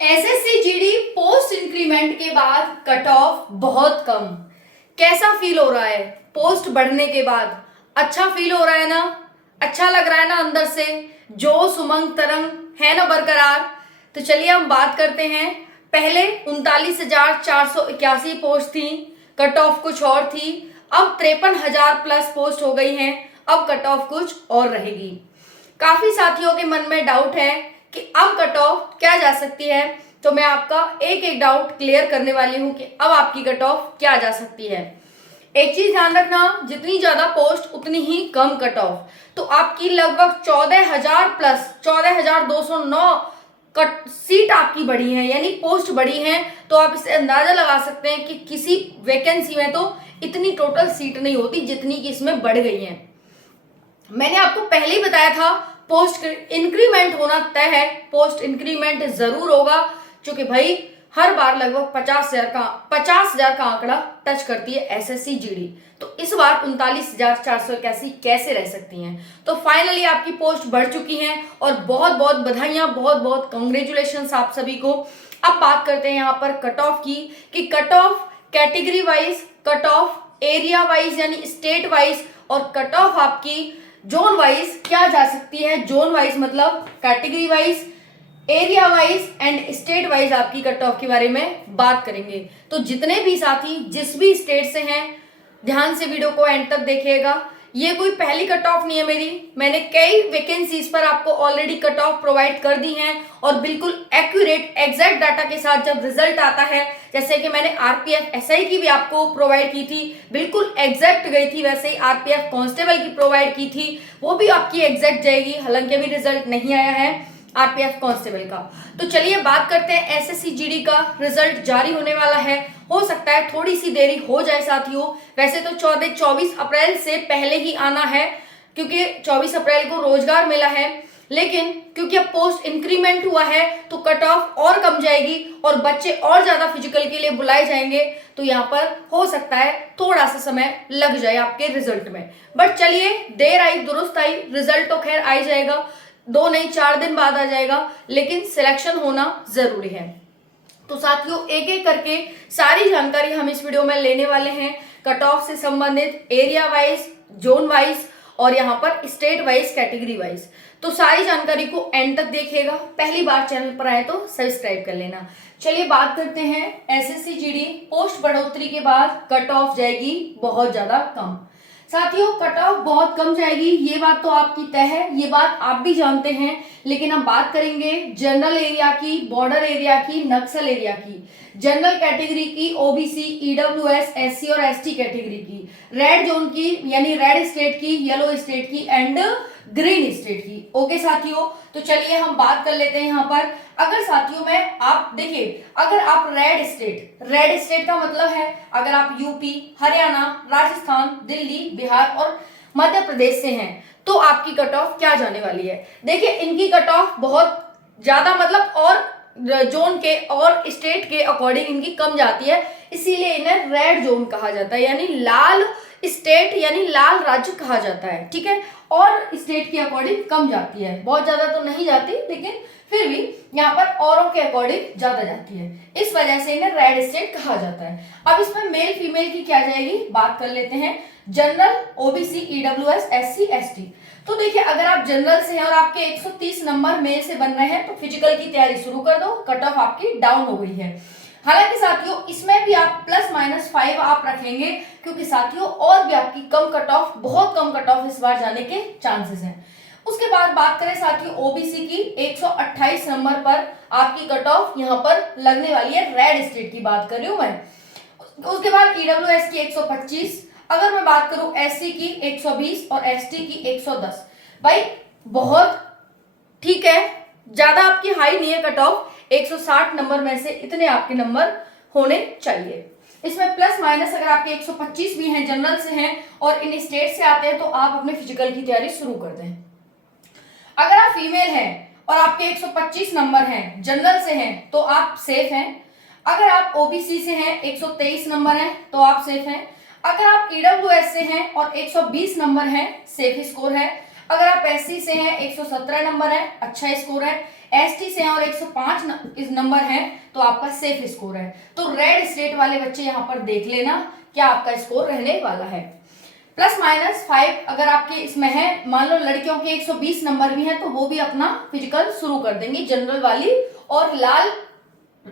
SSC GD post increment के बाद cut off बहुत कम। कैसा फील हो रहा है पोस्ट बढ़ने के बाद? अच्छा फील हो रहा है ना? अच्छा लग रहा है ना? अंदर से जोश उमंग तरंग है ना बरकरार? तो चलिए हम बात करते हैं। पहले 39,481 पोस्ट थी, कट ऑफ कुछ और थी। अब 53,000 प्लस पोस्ट हो गई हैं। अब कट ऑफ कुछ और रहेगी। काफी साथियों के मन में डाउट है कि अब कट ऑफ क्या जा सकती है, तो मैं आपका एक एक डाउट क्लियर करने वाली हूं कि अब आपकी कट ऑफ क्या जा सकती है। एक चीज ध्यान रखना, जितनी ज्यादा पोस्ट उतनी ही कम कट ऑफ। तो आपकी लगभग 14,000 प्लस 14,209 कट सीट आपकी बढ़ी है, यानी पोस्ट बढ़ी है। तो आप इससे अंदाजा लगा सकते हैं कि किसी वैकेंसी में तो इतनी टोटल सीट नहीं होती जितनी कि इसमें बढ़ गई है। मैंने आपको पहले ही बताया था पोस्ट इंक्रीमेंट होना तय है, पोस्ट इंक्रीमेंट जरूर होगा, क्योंकि भाई हर बार लगभग 50,000 का आंकड़ा टच करती है एसएससी जीडी। तो इस बार 39,481 कैसे रह सकती हैं? तो फाइनली आपकी पोस्ट बढ़ चुकी है और बहुत बहुत बधाइयां, बहुत बहुत कॉन्ग्रेचुलेशन आप सभी को। अब बात करते हैं यहाँ पर कट ऑफ की, कि cut off category wise, cut off area wise यानी स्टेट वाइज, और कट ऑफ आपकी जोन वाइज क्या जा सकती है। जोन वाइज मतलब category wise, area wise and state wise आपकी कट ऑफ के बारे में बात करेंगे। तो जितने भी साथी जिस भी स्टेट से हैं, ध्यान से वीडियो को एंड तक देखिएगा। ये कोई पहली कट ऑफ नहीं है मेरी, मैंने कई वैकेंसीज पर आपको ऑलरेडी कट ऑफ प्रोवाइड कर दी हैं और बिल्कुल एक्यूरेट एग्जैक्ट डाटा के साथ जब रिजल्ट आता है, जैसे कि मैंने आरपीएफ एसआई की भी आपको प्रोवाइड की थी, बिल्कुल एग्जैक्ट गई थी। वैसे ही आरपीएफ कांस्टेबल की प्रोवाइड की थी, वो भी आपकी एग्जैक्ट जाएगी, हालांकि अभी रिजल्ट नहीं आया है आरपीएफ कांस्टेबल का। तो चलिए बात करते हैं एसएससी जीडी का। रिजल्ट जारी होने वाला है, हो सकता है थोड़ी सी देरी हो जाए साथियों। वैसे तो 24 अप्रैल से पहले ही आना है, क्योंकि 24 अप्रैल को रोजगार मेला है। लेकिन क्योंकि अब पोस्ट इंक्रीमेंट हुआ है तो कट ऑफ और कम जाएगी और बच्चे और ज्यादा फिजिकल के लिए बुलाए जाएंगे। तो यहाँ पर हो सकता है थोड़ा सा समय लग जाए आपके रिजल्ट में, बट चलिए देर आई दुरुस्त आई, रिजल्ट तो खैर आ ही जाएगा। 2 नहीं 4 दिन बाद आ जाएगा, लेकिन सिलेक्शन होना जरूरी है। तो साथियों एक एक करके सारी जानकारी हम इस वीडियो में लेने वाले हैं, कट ऑफ से संबंधित, एरिया वाइज, जोन वाइज और यहाँ पर स्टेट वाइज, कैटेगरी वाइज। तो सारी जानकारी को एंड तक देखिएगा। पहली बार चैनल पर आए तो सब्सक्राइब कर लेना। चलिए बात करते हैं एसएससी जीडी पोस्ट बढ़ोतरी के बाद कट ऑफ जाएगी बहुत ज्यादा कम। साथियों कट ऑफ बहुत कम जाएगी, ये बात तो आपकी तय है, ये बात आप भी जानते हैं। लेकिन हम बात करेंगे जनरल एरिया की, बॉर्डर एरिया की, नक्सल एरिया की, जनरल कैटेगरी की, ओबीसी, ईडब्ल्यूएस, एससी और एसटी कैटेगरी की, रेड जोन की यानी रेड स्टेट की, येलो स्टेट की एंड ग्रीन स्टेट की। ओके साथियों, तो चलिए हम बात कर लेते हैं यहाँ पर। अगर साथियों में आप देखिए, अगर आप रेड स्टेट का मतलब है अगर आप यूपी, हरियाणा, राजस्थान, दिल्ली, बिहार और मध्य प्रदेश से हैं, तो आपकी कट ऑफ क्या जाने वाली है। देखिए इनकी कट ऑफ बहुत ज्यादा मतलब और जोन के और स्टेट के अकॉर्डिंग इनकी कम जाती है, इसीलिए इन्हें रेड जोन कहा जाता है, यानी लाल स्टेट यानी लाल राज्य कहा जाता है। ठीक है, और स्टेट के अकॉर्डिंग कम जाती है, बहुत ज्यादा तो नहीं जाती, लेकिन फिर भी यहाँ पर औरों के अकॉर्डिंग ज्यादा जाती है, इस वजह से इन्हें रेड स्टेट कहा जाता है। अब इसमें मेल फीमेल की क्या जाएगी बात कर लेते हैं। General, OBC, EWS, SC, ST. तो देखिए अगर आप जनरल से हैं और आपके 130 नंबर मेल से बन रहे हैं तो फिजिकल की तैयारी शुरू कर दो, कट ऑफ आपकी डाउन हो गई है। हालांकि साथियों इसमें भी आप +-5 आप रखेंगे, क्योंकि साथियों और भी आपकी कम कट ऑफ, बहुत कम कट ऑफ इस बार जाने के चांसेस हैं। उसके बाद बात करें साथियों ओबीसी की, 128 नंबर पर आपकी कट ऑफ यहाँ पर लगने वाली है, रेड स्टेट की बात कर रही हूं मैं। उसके बाद ईडब्ल्यूएस की 125, अगर मैं बात करूं एससी की 120 और एसटी की 110। भाई बहुत ठीक है, ज्यादा आपकी हाई नहीं है कट ऑफ, 160 नंबर में से इतने आपके नंबर होने चाहिए। इसमें प्लस माइनस अगर आपके 125 भी हैं, जनरल से हैं और इन स्टेट से आते हैं, तो आप अपने फिजिकल की तैयारी शुरू कर दें। अगर आप फीमेल हैं और आपके 125 नंबर हैं, जनरल से हैं, तो आप सेफ हैं। अगर आप ओबीसी से हैं, 123 नंबर हैं, तो आप सेफ हैं। अगर आप ईडब्ल्यूएस से हैं और 120 नंबर हैं, सेफ स्कोर है। अगर आप एससी से हैं, 117 नंबर है, अच्छा स्कोर है। एसटी से हैं और 105 इस नंबर है तो आपका सेफ स्कोर है। तो रेड स्टेट वाले बच्चे यहाँ पर देख लेना क्या आपका स्कोर रहने वाला है। +-5 अगर आपके इसमें है, मान लो लड़कियों के 120 नंबर भी हैं तो वो भी अपना फिजिकल शुरू कर देंगी, जनरल वाली और लाल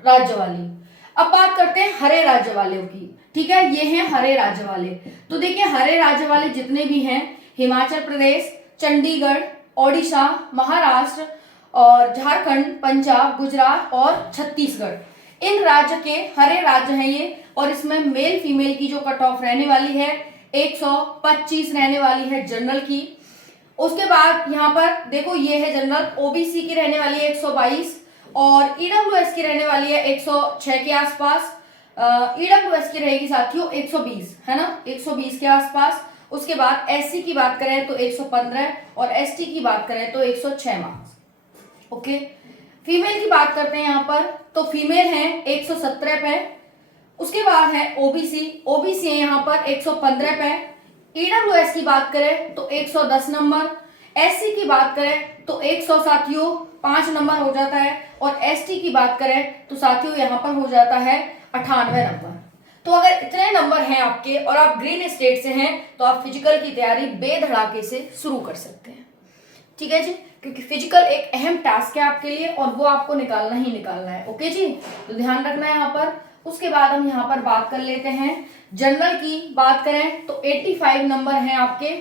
राज्य वाली। अब बात करते हैं हरे राज्य वालों की। ठीक है, ये हैं हरे राज्य वाले। तो देखिए हरे राज्य वाले जितने भी हैं, हिमाचल प्रदेश, चंडीगढ़, ओडिशा, महाराष्ट्र और झारखंड, पंजाब, गुजरात और छत्तीसगढ़, इन राज्य के हरे राज्य हैं ये। और इसमें मेल फीमेल की जो कट ऑफ रहने वाली है 125 रहने वाली है जनरल की। उसके बाद यहाँ पर देखो ये है जनरल, ओबीसी की रहने वाली है 122 और ईडब्ल्यूएस की रहने वाली है 106 के आसपास। ईडब्ल्यूएस की रहेगी साथियों 120, है ना, 120 के आसपास। उसके बाद एससी की बात करें तो 115 और एसटी की बात करें तो 106 मार्क्स। ओके, फीमेल की बात करते हैं यहाँ पर, तो फीमेल है 117 पे। उसके बाद है ओबीसी है यहाँ पर 115 पे। ईडब्ल्यूएस की बात करें तो 110 नंबर, एससी की बात करें तो 100 साथियों 5 नंबर हो जाता है और एसटी की बात करें तो साथियों यहाँ पर हो जाता है 98 नंबर। तो अगर इतने नंबर हैं आपके और आप ग्रीन स्टेट से हैं तो आप फिजिकल की तैयारी बेधड़ाके से शुरू कर सकते हैं। ठीक है जी, क्योंकि फिजिकल एक अहम टास्क है आपके लिए और वो आपको निकालना ही निकालना है। ओके जी, तो ध्यान रखना है यहाँ पर। उसके बाद हम यहाँ पर बात कर लेते हैं जनरल की। बात करें तो 85 नंबर हैं आपके,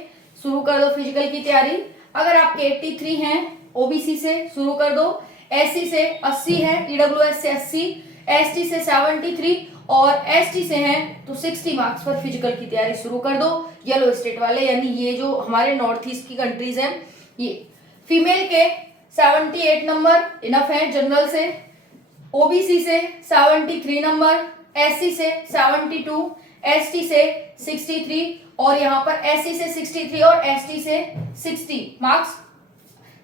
शुरू कर दो फिजिकल की तैयारी। अगर आपके 83 हैं ओबीसी से शुरू कर दो, एससी से 80 है, ईडब्ल्यूएस से 80, एसटी से 73 और एसटी से हैं तो 60 मार्क्स पर फिजिकल की तैयारी शुरू कर दो। येलो स्टेट वाले यानी ये जो हमारे नॉर्थ ईस्ट की कंट्रीज हैं, ये फीमेल के 78 नंबर इनफ है जनरल से, ओबीसी से 73 नंबर, एससी से 72, एसटी से 63 और यहाँ पर एससी से 63 और एसटी से 60 मार्क्स,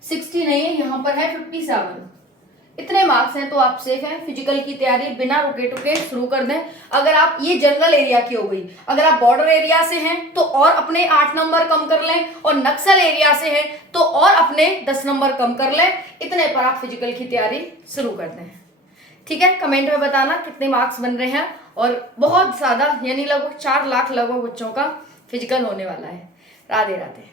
60 नहीं है यहाँ पर है 57। इतने मार्क्स हैं तो आप सेफ हैं। फिजिकल की तैयारी बिना रुके टुके शुरू कर दें। अगर आप, ये जनरल एरिया की हो गई, अगर आप बॉर्डर एरिया से हैं तो और अपने 8 नंबर कम कर लें और नक्सल एरिया से हैं तो और अपने 10 नंबर कम कर लें। इतने पर आप फिजिकल की तैयारी शुरू कर दें। ठीक है, कमेंट में बताना कितने मार्क्स बन रहे हैं। और बहुत ज्यादा यानी लगभग 4 लाख लगभग बच्चों का फिजिकल होने वाला है। राधे राधे।